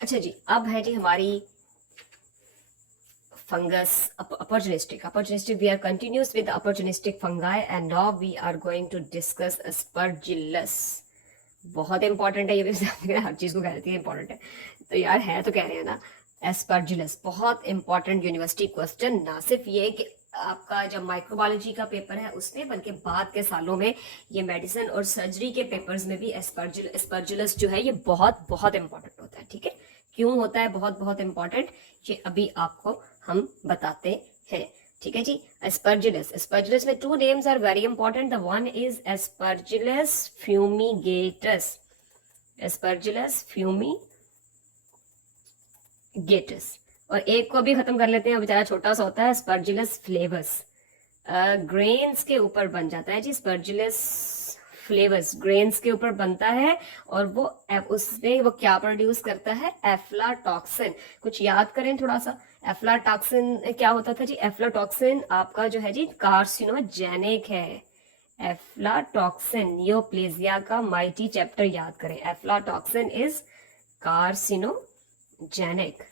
अच्छा जी, अब है जी हमारी fungus opportunistic. We are continuous with the opportunistic fungi, and now we are going to discuss aspergillus. बहुत important है ये भी हर चीज को कह रही है इंपॉर्टेंट है, तो यार है तो कह रहे हैं ना। एस्पर्जिलस बहुत इंपॉर्टेंट यूनिवर्सिटी क्वेश्चन, ना सिर्फ ये कि आपका जब माइक्रोबायोलॉजी का पेपर है उसमें, बल्कि बाद के सालों में ये मेडिसिन और सर्जरी के पेपर्स में भी एस्पर्जिलस जो है ये बहुत बहुत इंपॉर्टेंट होता है। ठीक है, क्यों होता है बहुत बहुत इंपॉर्टेंट, ये अभी आपको हम बताते हैं। ठीक है जी। एस्पर्जिलस में two names are very important. The one is Aspergillus fumigatus, Aspergillus fumigatus. और एक को भी खत्म कर लेते हैं, बेचारा छोटा सा होता है, एस्पर्जिलस फ्लेवस। ग्रेन्स के ऊपर बन जाता है जी, स्पर्जिलस फ्लेवर्स ग्रेन्स के ऊपर बनता है, और वो उसमें वो क्या प्रोड्यूस करता है, एफ्लाटॉक्सिन। कुछ याद करें थोड़ा सा, एफ्लाटॉक्सिन क्या होता था जी? एफ्लाटॉक्सिन आपका जो है जी कार्सिनोजेनिक है। एफ्लाटॉक्सिन नियोप्लेजिया का माइटी चैप्टर याद करें, एफ्लाटॉक्सिन इज कार्सिनोजेनिक।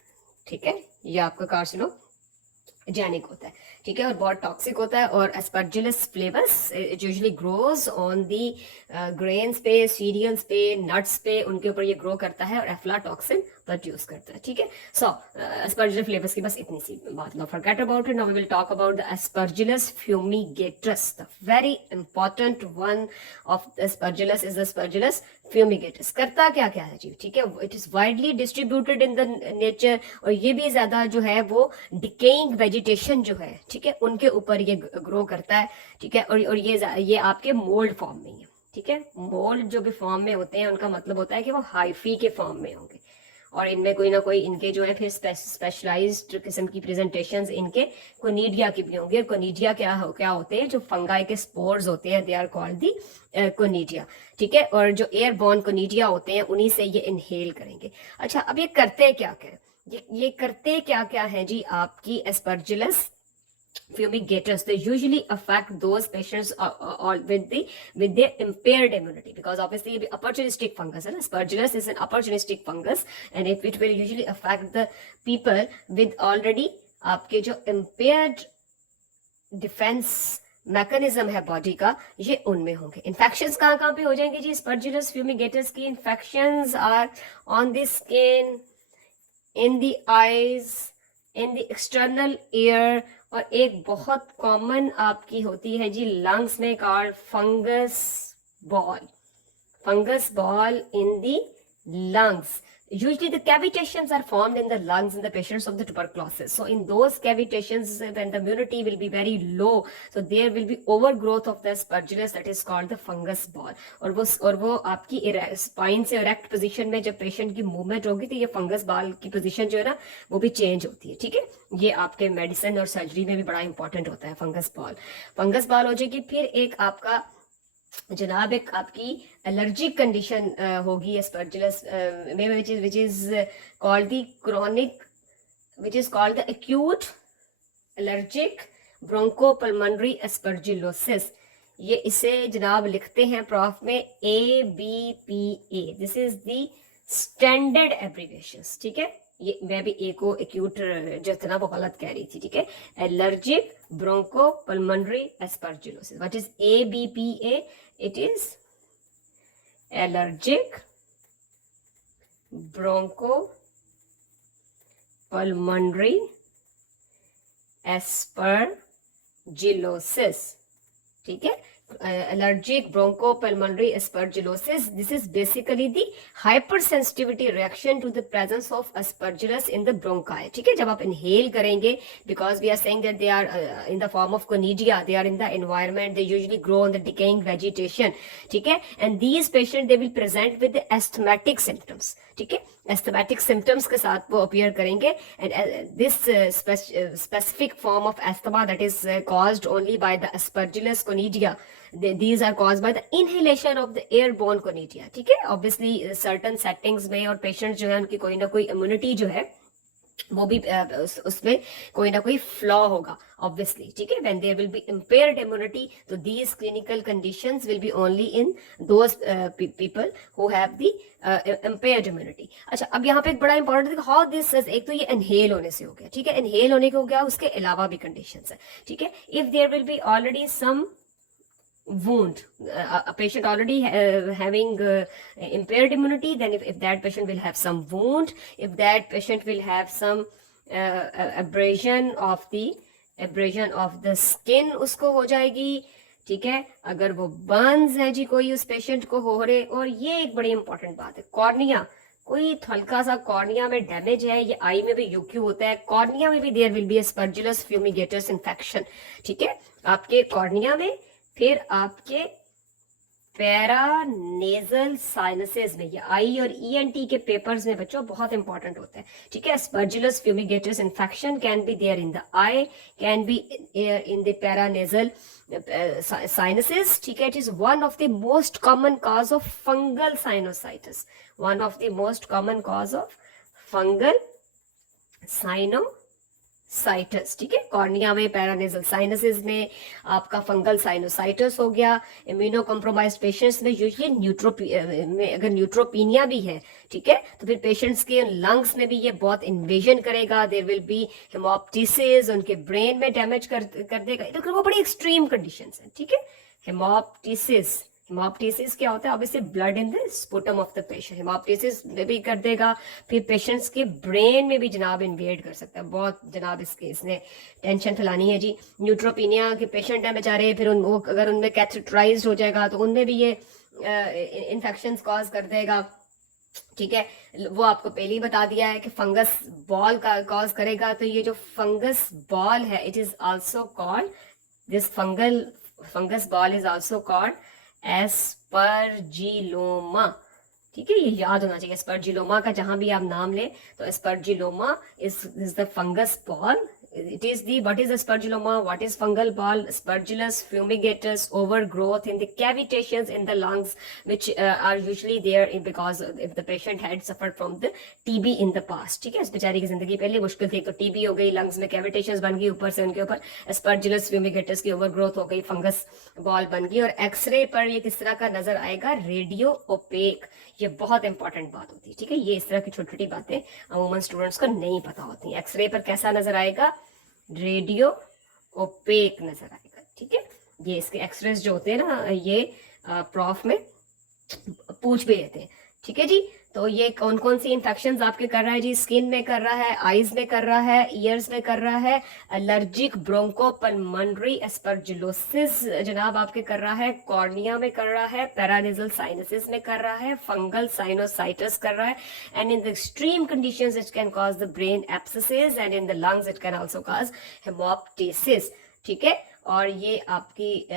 ठीक है, ये आपका कार्सिनोजेनिक होता है। ठीक है, और बहुत टॉक्सिक होता है। और aspergillus फ्लेवस usually grows on the grains पे, सीरियल्स पे, नट्स पे, उनके ऊपर ये ग्रो करता है और एफ्लाटॉक्सिन प्रोड्यूस करता है। ठीक है, सो एस्पर्जिलस फ्लेवर्स की बस इतनी सी बात, no forget about it. Now we will talk about the Aspergillus fumigatus. The very important one of Aspergillus is Aspergillus fumigatus. करता क्या क्या है जी? ठीक है, it is widely distributed in the nature, और ये भी ज्यादा जो है वो डिकेइंग वेजिटेशन जो है, ठीक है, उनके ऊपर ये ग्रो करता है। ठीक है, और ये आपके मोल्ड फॉर्म में है। ठीक है, मोल्ड जो भी फॉर्म में होते हैं उनका मतलब होता है कि वो हाइफी के फॉर्म में होंगे, और इनमें कोई ना कोई इनके जो है फिर स्पेशलाइज्ड किस्म की प्रेजेंटेशंस इनके कोनीडिया की भी होंगी। और कोनीडिया क्या होते हैं? जो फंगाई के स्पोर्स होते हैं, they are called the conidia. ठीक है, और जो एयरबॉर्न कोनीडिया होते हैं उन्हीं से ये इनहेल करेंगे। अच्छा, अब ये करते क्या क्या, ये करते क्या क्या है जी आपकी aspergillus fumigators? They usually affect those patients with their impaired immunity, because obviously ये भी opportunistic fungus है ना, aspergillus is an opportunistic fungus, and it will usually affect the people with already आपके जो impaired डिफेंस मैकेनिज्म है body का, ये उनमें होंगे। इन्फेक्शंस कहाँ कहाँ पे हो जाएंगे जी एस्पर्जिलस फ्यूमिगेटर्स की? Infections are on the skin, in the eyes, in the external ear, और एक बहुत कॉमन आपकी होती है जी लंग्स में, called fungus ball. Fungus ball in the lungs. Usually the cavitations are formed in the lungs in the patients of the tuberculosis. So in those cavitations, when the immunity will be very low, so there will be overgrowth of the aspergillus, that is called the fungus ball. और वो आपकी spine से erect position में जब patient की movement होगी तो ये फंगस बॉल की पोजीशन जो है ना वो भी चेंज होती है। ठीक है, ये आपके मेडिसिन और सर्जरी में भी बड़ा इंपॉर्टेंट होता है फंगस बॉल। फंगस बॉल हो जाएगी। फिर एक आपका जनाब एक आपकी एलर्जिक कंडीशन होगी एस्पर्जिलस में, which is called the chronic, which is called the acute allergic bronchopulmonary aspergillosis. ये इसे जनाब लिखते हैं प्रॉफ में ABPA। This is the standard abbreviation. ठीक है, ये मैं भी ए को एक्यूट जो था ना वो गलत कह रही थी। ठीक है, allergic bronchopulmonary aspergillosis. What is ABPA? It is allergic bronchopulmonary aspergillosis। ठीक है, allergic bronchopulmonary aspergillosis, this is basically the hypersensitivity reaction to the presence of aspergillus in the bronchi। ठीक है, जब आप inhale करेंगे, because we are saying that they are in the form of conidia, they are in the environment, they usually grow on the decaying vegetation। ठीक है, and these patients they will present with the asthmatic symptoms। ठीक है, asthmatic symptoms के साथ वो appear करेंगे, and this specific form of asthma that is caused only by the aspergillus conidia, these are caused by the inhalation of the airborne conidia। ठीक है, obviously certain settings में और patients जो है उनकी कोई ना कोई immunity जो है वो भी उसमें कोई ना कोई फ्लॉ होगा ऑब्वियसली, ठीक है। When there will be impaired immunity, तो these clinical conditions will be only in those people who have the impaired immunity. अच्छा, अब यहाँ पे एक बड़ा इंपॉर्टेंट है, हाउ दिस, एक तो ये इनहेल होने से हो गया, ठीक है, इनहेल होने के हो गया, उसके अलावा भी कंडीशंस है, ठीक है। If there will be already some wound, a patient already having impaired immunity, then if that patient will have some wound, if that patient will have some abrasion of the skin उसको हो जाएगी, ठीक है। अगर वो Burns है जी कोई उस पेशेंट को हो रहे, और ये एक बड़ी इंपॉर्टेंट बात है, कॉर्निया, कोई हल्का सा कॉर्निया में डैमेज है, ये आई में भी यूक्यू होता है, कॉर्निया में भी there will be aspergillus fumigatus infection, ठीक है, आपके कॉर्निया में, फिर आपके पैरानेजल साइनसेस में, ये आई और ईएनटी के पेपर्स में बच्चों बहुत इंपॉर्टेंट होता है, ठीक है। Aspergillus fumigatus infection can be there in the eye, can be in the paranasal sinuses, ठीक है। It is one of the most common cause of fungal sinusitis, one of the most common cause of fungal sinusitis, ठीक है। Cornea में, paranasal sinuses में आपका fungal sinusitis हो गया। Immuno compromised patients में यूजुअली में अगर न्यूट्रोपीनिया भी है, ठीक है, तो फिर पेशेंट्स के लंग्स में भी ये बहुत इन्वेजन करेगा, देयर विल बी हेमोप्टिसिस, उनके ब्रेन में डैमेज कर देगा, तो वो बड़ी एक्सट्रीम कंडीशंस है, ठीक है। हेमोप्टिसिस क्या होता है, obviously blood in the sputum of the patient, haemoptysis में भी कर देगा, फिर पेशेंट्स के ब्रेन में भी जनाब इन्वेड कर सकता है, बहुत जनाब इसने टेंशन फैलानी है जी। न्यूट्रोपीनिया के पेशेंट हैं बेचारे, फिर अगर उनमें कैथेटराइज्ड हो जाएगा तो उनमें भी ये इन्फेक्शंस कॉज कर देगा, ठीक है। वो आपको पहले ही बता दिया है कि फंगस बॉल का कॉज करेगा, तो ये जो फंगस बॉल है, it is also called, this fungus ball is also called aspergilloma, ठीक है, ये याद होना चाहिए। एस्परजिलोमा का जहां भी आप नाम लें तो aspergilloma is the fungus ball, it is the, what is aspergilloma, what is fungal ball? Aspergillus fumigatus, overgrowth in the cavitations in the lungs, which are usually there because if the patient had suffered from the TB in the past, ठीक है। इस बेचारी की जिंदगी पहले मुश्किल थी, तो TB हो गई, लंग्स में कैविटेशंस बन गई, ऊपर से उनके ऊपर Aspergillus fumigatus की ओवरग्रोथ हो गई, फंगस बॉल बन गई, और एक्सरे पर ये किस तरह का नजर आएगा, रेडियो ओपेक, ये बहुत इंपॉर्टेंट बात होती है, ठीक है। ये इस तरह की छोटी छोटी बातें अमूमन स्टूडेंट्स को नहीं पता होती। एक्सरे पर कैसा नजर आएगा, रेडियो ओपेक नजर आएगा, ठीक है। ये इसके एक्सरेस जो होते हैं ना, ये प्रॉफ में पूछ भी लेते हैं, ठीक है जी। तो ये कौन कौन सी इंफेक्शंस आपके कर रहा है जी, स्किन में कर रहा है, आईज में कर रहा है, ईयर्स में कर रहा है, एलर्जिक ब्रोंकोपल्मोनरी एस्परजिलोसिस जनाब आपके कर रहा है, कॉर्निया में कर रहा है, पैरानेजल साइनसिस में कर रहा है, फंगल साइनोसाइटिस कर रहा है, and in the extreme conditions it can cause the brain abscesses, and in the lungs it can also cause haemoptysis, ठीक है। और ये आपकी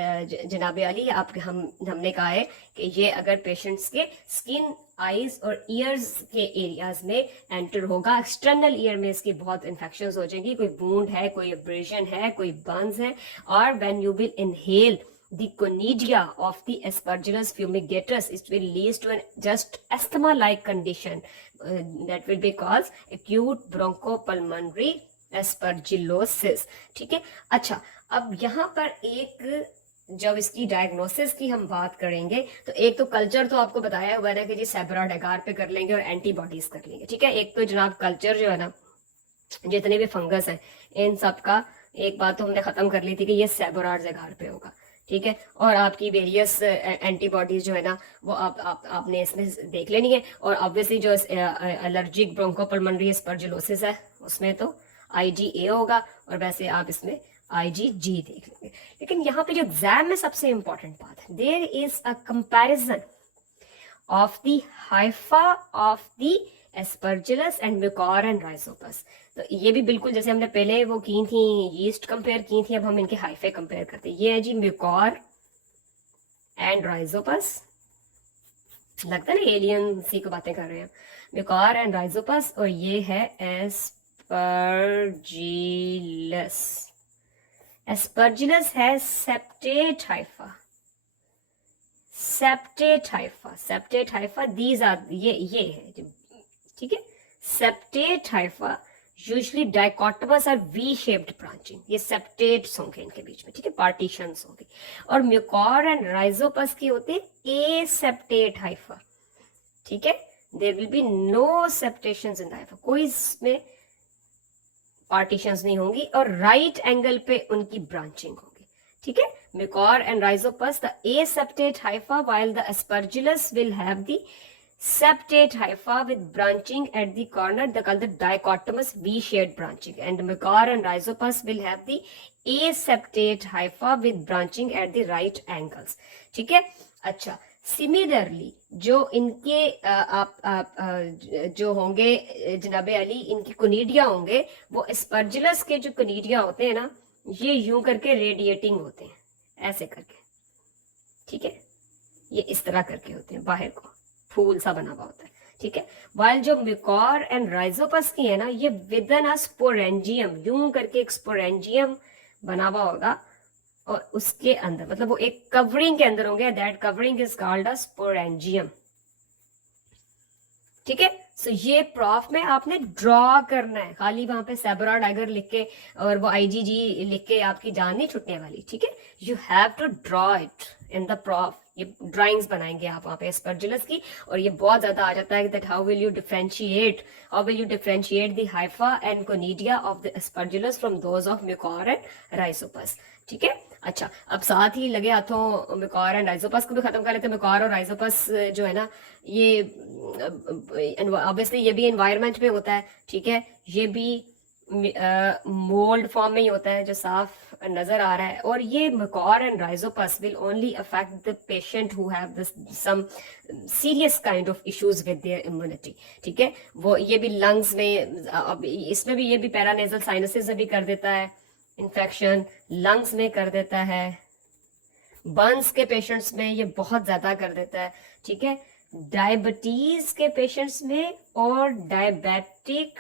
जनाबे अली आपके हमने कहा है कि ये अगर पेशेंट्स के स्किन, आईज और ईयर्स के एरियाज में एंटर होगा, एक्सटर्नल ईयर में इसकी बहुत इन्फेक्शंस हो जाएंगी, कोई वूंड है, कोई एब्रेशन है, कोई बर्न्स है, और when you will inhale the conidia of the Aspergillus fumigatus, it will lead to an just asthma like condition that will be called acute bronchopulmonary aspergillosis, ठीक है। अच्छा, अब यहाँ पर एक, जब इसकी डायग्नोसिस की हम बात करेंगे तो एक तो कल्चर तो आपको बताया हुआ है कि जी सेबराड एगार पे कर लेंगे और एंटीबॉडीज कर लेंगे, ठीक है। एक तो जनाब कल्चर जो है ना, जितने भी फंगस है इन सब का एक बात तो हमने खत्म कर ली थी कि ये सेबराड एगार पे होगा, ठीक है। और आपकी वेरियस एंटीबॉडीज जो है ना वो आपने इसमें देख लेनी है। और ऑब्वियसली जो एलर्जिक ब्रोंकोपल्मोनरी एस्परजिलोसिस है उसमें तो IgA होगा, और वैसे आप इसमें IgG देख लेंगे। लेकिन यहाँ पे जो एग्जाम में सबसे इंपॉर्टेंट बात है, there is a comparison of the hypha of the aspergillus and mucor and rhizopus. तो ये भी बिल्कुल जैसे हमने पहले वो की थी, यीस्ट कंपेयर की थी, अब हम इनके हाइफे कंपेयर करते हैं। ये है जी म्यूकोर एंड राइजोपस, लगता है ना एलियन सी को बातें कर रहे हैं, म्यूकोर एंड राइजोपस, और ये है एस्परजिलस। एस्परजिलस है सेप्टेट हाइफा, दीज आर, ये है, ठीक है। सेप्टेट हाइफा यूजली डाइकोटमस और वी शेप्ड ब्रांचिंग, ये सेप्टेट्स होंगे इनके बीच में, ठीक है, पार्टीशंस होंगे। और म्यूकोर एंड राइजोपस की होती है ए सेप्टेट हाइफा, ठीक है, there will be no septations in the hypha, कोई इसमें पार्टीशंस नहीं होंगी और राइट एंगल पे उनकी ब्रांचिंग होगी, ठीक है। Mucor and rhizopus the aseptate hypha while the aspergillus will have the septate hypha with branching at the corner, they call the dichotomous V-shaped branching, and Mecor and Rhizopus will have the aseptate hypha with branching at the right angles, ठीक है। अच्छा, similarly जो इनके जो होंगे जनाबे अली, इनकी conidia होंगे, वो एस्परजिलस के जो कोनिडिया होते हैं ना, ये यूं करके रेडिएटिंग होते हैं, ऐसे करके, ठीक है, ये इस तरह करके होते हैं, बाहर को फूल सा बना हुआ होता है, ठीक है। वाइल जो म्यूकोर एंड राइजोपस की है ना, ये विदन अ स्पोरेंजियम, यूं करके एक स्पोरेंजियम बना हुआ होगा और उसके अंदर, मतलब वो एक कवरिंग के अंदर होंगे, that covering is called a sporangium, ठीक है। सो ये प्रॉफ में आपने ड्रॉ करना है, खाली वहां पे सेबरा डाइगर लिख के और वो आईजीजी लिख के आपकी जान नहीं छुटने वाली, ठीक है। You have to draw it in the prof, ये ड्राइंग्स बनाएंगे आप वहां पे एस्परजिलस की, और ये बहुत ज्यादा आ जाता है that how will you differentiate the Haifa and conidia of the Aspergillus from those of Mucor and Rhizopus, ठीक है। अच्छा, अब साथ ही लगे हाथों म्यूकोर एंड राइजोपस को भी खत्म कर लेते हैं। म्यूकोर और राइजोपस जो है ना, ये ऑब्वियसली ये भी एनवायरनमेंट में होता है, ठीक है, ये भी मोल्ड फॉर्म में ही होता है जो साफ नजर आ रहा है, और ये mucor and rhizopus will only affect the patient who have some serious kind of issues with their immunity, ठीक है। वो ये भी लंग्स में, अब इसमें भी ये भी पैरानेजल साइनसेस में भी कर देता है इन्फेक्शन, लंग्स में कर देता है, बर्न्स के पेशेंट्स में ये बहुत ज्यादा कर देता है, ठीक है, डायबिटीज के पेशेंट्स में और डायबिटिक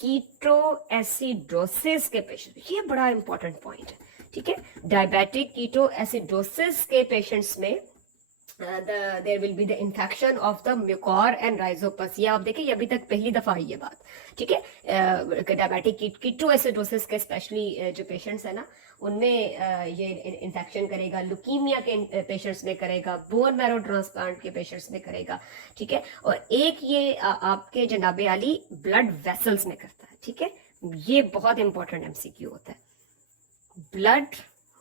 कीटो एसिडोसिस के पेशेंट, ये बड़ा इंपॉर्टेंट पॉइंट है, ठीक है। डायबिटिक कीटो एसिडोसिस के पेशेंट्स में there will be the infection of the mucor and rhizopus, ये आप देखिए, ये अभी तक पहली दफा आई ये बात, ठीक है। डायबिटिक कीटो एसिडोसिस के स्पेशली जो पेशेंट्स है ना, उनमें ये इन्फेक्शन करेगा, लुकीमिया के पेशेंट्स में करेगा, बोन मैरो ट्रांसप्लांट के पेशेंट्स में करेगा, ठीक है। और एक ये आपके जनाबे अली ब्लड वेसल्स में करता है, ठीक है, ये बहुत इंपॉर्टेंट एमसीक्यू होता है। ब्लड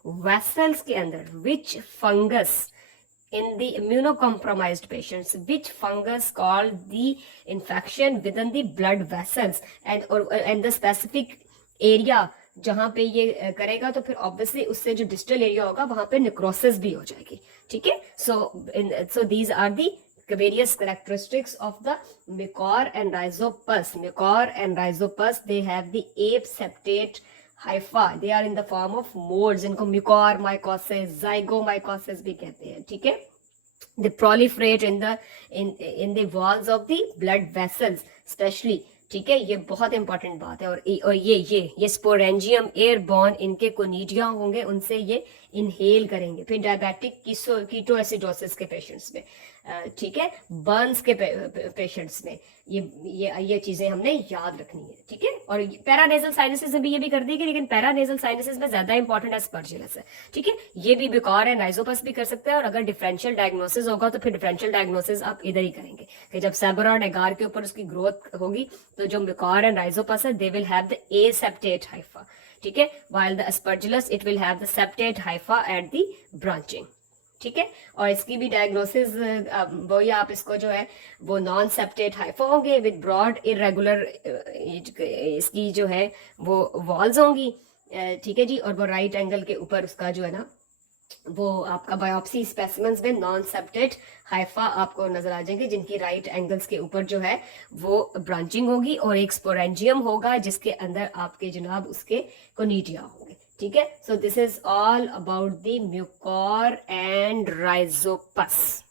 वेसल्स के अंदर विच fungus in the immunocompromised patients, which fungus called the infection within the blood vessels and the specific area जहां पे ये करेगा, तो फिर ऑब्वियसली उससे जो डिस्टल एरिया होगा वहां पे नेक्रोसिस भी हो जाएगी, ठीक है। So these are the various characteristics of the Mecor and Rhizopus. Mecor and Rhizopus, they have the aseptate hypha, they are in the form of moulds, इनको म्यूकोर माइकोसिस, जाइगोमाइकोसिस भी कहते हैं, ठीक है। They proliferate in the walls of the blood vessels specially, ठीक है, ये बहुत इंपॉर्टेंट बात है। और ये स्पोरेंजियम एयरबॉर्न इनके कोनिडिया होंगे, उनसे ये इनहेल करेंगे। फिर डायबिटिक कीटो एसिडोसिस के पेशेंट्स में, ठीक है, बर्न्स के पेशेंट्स में ये चीजें हमने याद रखनी है, ठीक है। और पैरानेजल साइनसिस में भी ये भी कर देगी, लेकिन पैरानेजल साइनसिस में ज्यादा इंपॉर्टेंट एस्परजिलस है, ठीक है। ये भी म्यूकोर एंड राइजोपस भी कर सकते हैं, और अगर डिफरेंशियल डायग्नोसिस होगा तो फिर डिफरेंशियल डायग्नोसिस आप इधर ही करेंगे कि जब सेबरा और एगार के ऊपर उसकी ग्रोथ होगी, तो जो म्यूकोर एंड राइजोपस है, they will have the aseptate Haifa, ठीक है, while the aspergillus it will have the septate hypha at the branching, ठीक है। और इसकी भी डायग्नोसिस वही आप इसको जो है वो नॉन सेप्टेट हाइफा होंगे विद ब्रॉड इरेगुलर, इसकी जो है वो वॉल्स होंगी, ठीक है जी। और वो राइट एंगल के ऊपर उसका जो है ना, वो आपका बायोप्सी स्पेसिमेंस में नॉन सेप्टेट हाइफा आपको नजर आ जाएंगे, जिनकी राइट एंगल्स के ऊपर जो है वो ब्रांचिंग होगी, और एक स्पोरेंजियम होगा जिसके अंदर आपके जनाब उसके कोनिडिया होंगे, ठीक है। So this is all about the mucor and Rhizopus.